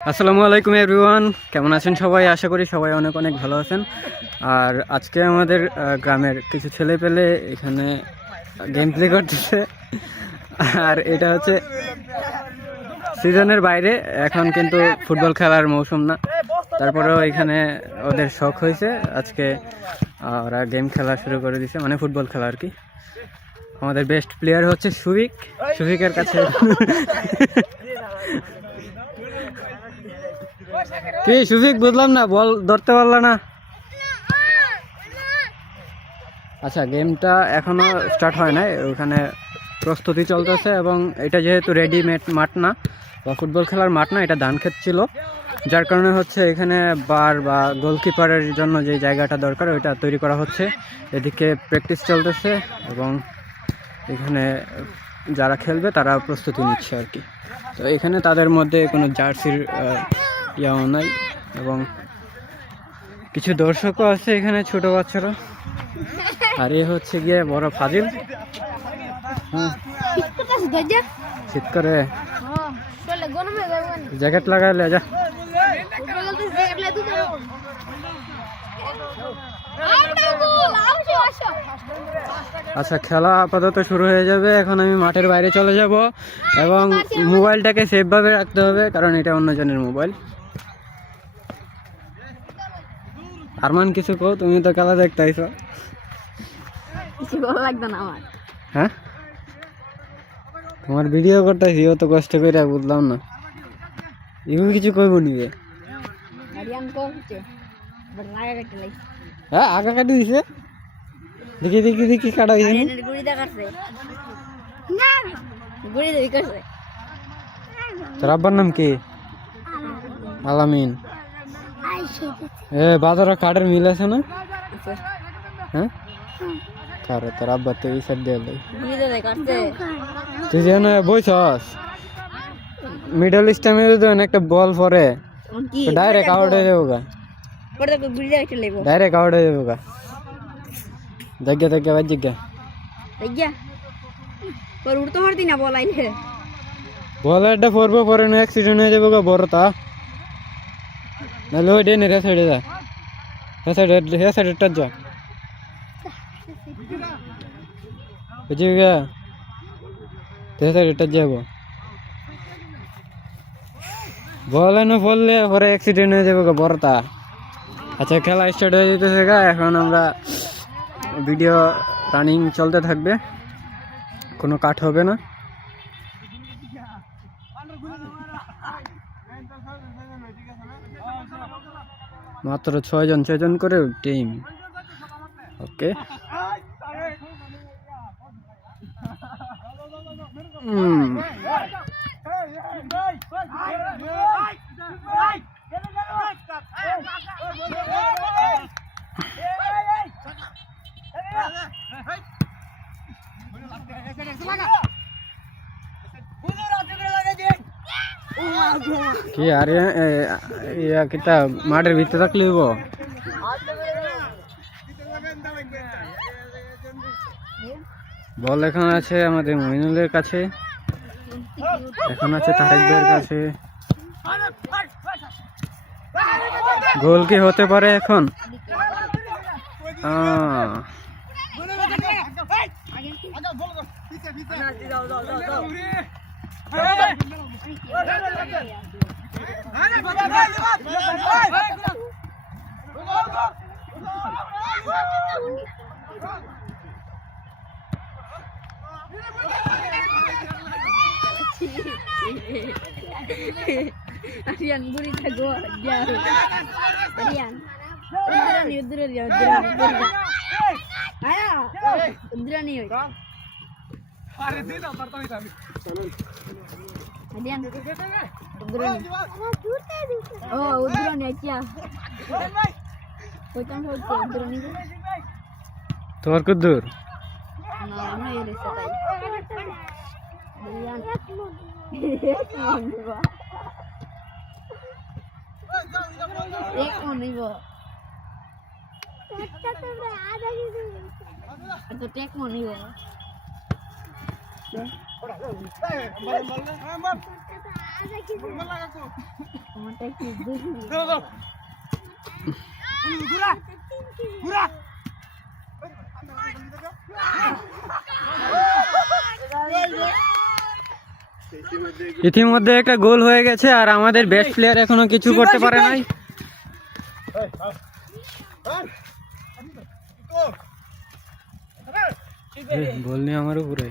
আসসালামু আলাইকুম এভরিওয়ান, কেমন আছেন সবাই? আশা করি সবাই অনেক অনেক ভালো আছেন। আর আজকে আমাদের গ্রামের কিছু ছেলে পেলে এখানে গেম প্লে করতেছে। আর এটা হচ্ছে সিজনের বাইরে, এখন কিন্তু ফুটবল খেলার মৌসুম না, তারপরেও এখানে ওদের শখ হয়েছে আজকে ওরা গেম খেলা শুরু করে দিছে, মানে ফুটবল খেলা আর কি। আমাদের বেস্ট প্লেয়ার হচ্ছে সুভিকের কাছে কি সুফিক, বুঝলাম না, বল ধরতে পারলা না? আচ্ছা, গেমটা এখনো স্টার্ট হয় নাই, ওখানে প্রস্তুতি চলতেছে। এবং এটা যেহেতু রেডিমেড মাঠ না বা ফুটবল খেলার মাঠ না, এটা ধান ক্ষেত ছিল, যার কারণে হচ্ছে এখানে বার বা গোলকিপারের জন্য যে জায়গাটা দরকার ওইটা তৈরি করা হচ্ছে। এদিকে প্র্যাকটিস চলতেছে এবং এখানে যারা খেলবে তারা প্রস্তুতি নিচ্ছে আর কি। তো এখানে তাদের মধ্যে কোনো জার্সির ইয়াও নাই, এবং কিছু দর্শকও আছে এখানে, ছোট বাচ্চারা। আর এ হচ্ছে গিয়ে বড় ফাজিল। শীত করে জ্যাকেট লাগাইলে যা। আচ্ছা, খেলা আপাতত শুরু হয়ে যাবে। এখন আমি মাঠের বাইরে চলে যাব এবং মোবাইলটাকে সেফভাবে রাখতে হবে, কারণ এটা অন্যজনের মোবাইল। আরমান, কিছু কও, তুমি তো খেলা দেখতে আইছো। কিছু ভালো লাগতো না আমার। হ্যাঁ, তোমার ভিডিও করতেছি, অত কষ্ট করে, বুঝলাম না। এগুলো কিছু কইব নিবে? হ্যাঁ, আগা কাটি দিছে। দেখি দেখি দেখি কাটা দিছে। তোর আব্বার নাম কি? আলামিন। বাজারে কাঠের মিল আছে না? হ্যাঁ, কারে তোর আব্বার তো এই সাইড দিয়ে তুই যেন বইছস মিডল স্টামে একটা বল পরে ডাইরেক্ট আউট হয়ে যাবো গা, ডাইরেক্ট আউট হয়ে যাবো গা। জায়গা ভাই উঠতে পারতি না বল আইলে, বল একটা পড়বো, পরে না অ্যাক্সিডেন্ট হয়ে যাবো গা বড়টা। নাহলে ওই ডেনে হে সাইডে যা, হে সাইডে টাচ যা, বুঝি গা, হে সাইডে টাচ যাবো। বল না পড়লে পরে অ্যাক্সিডেন্ট হয়ে যাবে গা বড়টা। আচ্ছা, খেলা স্টার্ট হয়ে যেতেছে গা। এখন আমরা ভিডিও রানিং চলতে থাকবে, কোনো কাট হবে না। মাত্র 6জন করে টিম। ওকে, কি আর কিতা মাঠের ভিতরে থাকলে হইব? বল এখন আছে আমাদের মইনুলের কাছে, এখন আছে তারেক ভাইয়ের কাছে। গোল কি হতে পারে এখন? Arian gurita go jauh. Arian. Udrani. Ayo, udrani. Arian. Udrani. Oh, udrani aja. Potong udrani. তোমার কত দূর? না, না এর সাথে। Arian. एक नहीं वो तो टेक नहीं वो আমারটা একটু দেখি ইতিমধ্যে একটা গোল হয়ে গেছে আর আমাদের বেস্ট প্লেয়ার এখনো কিছু করতে পারে নাই। বল নিয়ে আমার উপরে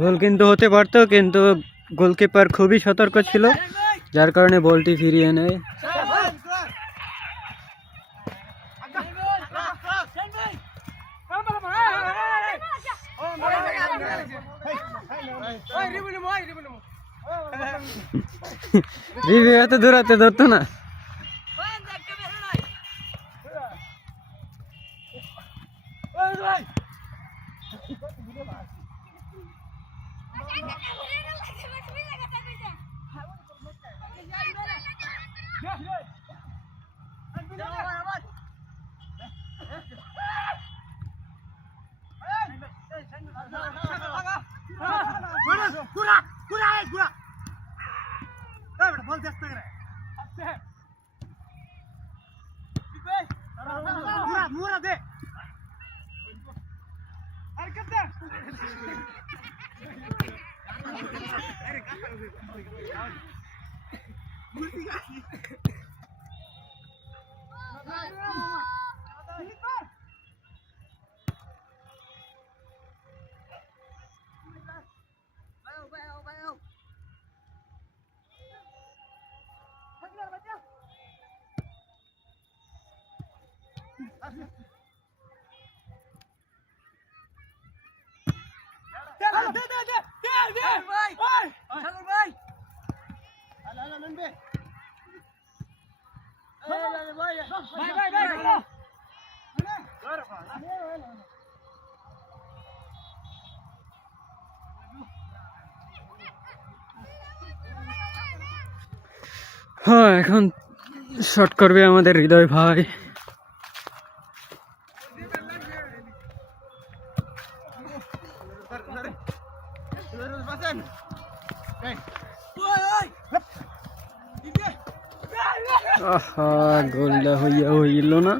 গোল কিন্তু হতে পারতো, কিন্তু গোলকিপার খুবই সতর্ক ছিল, যার কারণে বলটি ফিরিয়ে নেয়। রিভিউ এত দূরাতে ধরতো না। হ্যাঁ, এখন শট করবে আমাদের হৃদয় ভাই। আহা, গোলটা হইল না।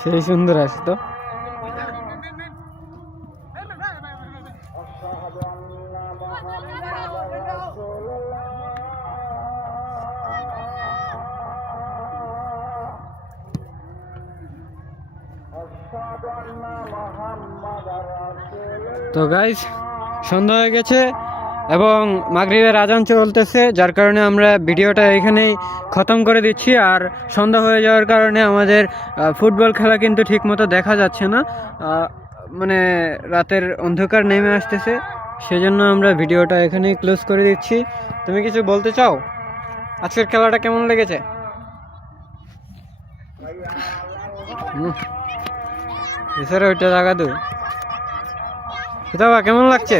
সেই সুন্দর আছে তো। তো গাইস, সন্ধ্যা হয়ে গেছে এবং মাগরিবের আজান চলতেছে, যার কারণে আমরা ভিডিওটা এখানেই খতম করে দিচ্ছি। আর সন্ধ্যা হয়ে যাওয়ার কারণে আমাদের ফুটবল খেলা কিন্তু ঠিকমতো দেখা যাচ্ছে না, মানে রাতের অন্ধকার নেমে আসতেছে, সেজন্য আমরা ভিডিওটা এখানেই ক্লোজ করে দিচ্ছি। তুমি কিছু বলতে চাও? আজকের খেলাটা কেমন লেগেছে? এছাড়া ওইটা জায়গা দু কিতাবা কেমন লাগছে?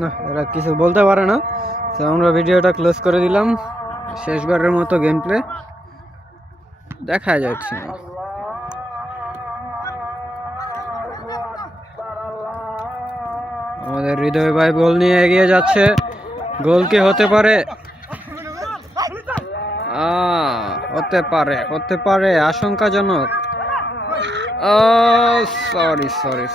না, এরা কিছু বলতে পারে না, তো আমরা ভিডিওটা ক্লোজ করে দিলাম। শেষবারের মতো গেম প্লে দেখা যাচ্ছে না। আমাদের হৃদয় ভাই গোল নিয়ে এগিয়ে যাচ্ছে। গোল কি হতে পারে? হতে পারে আশঙ্কাজনক। সরি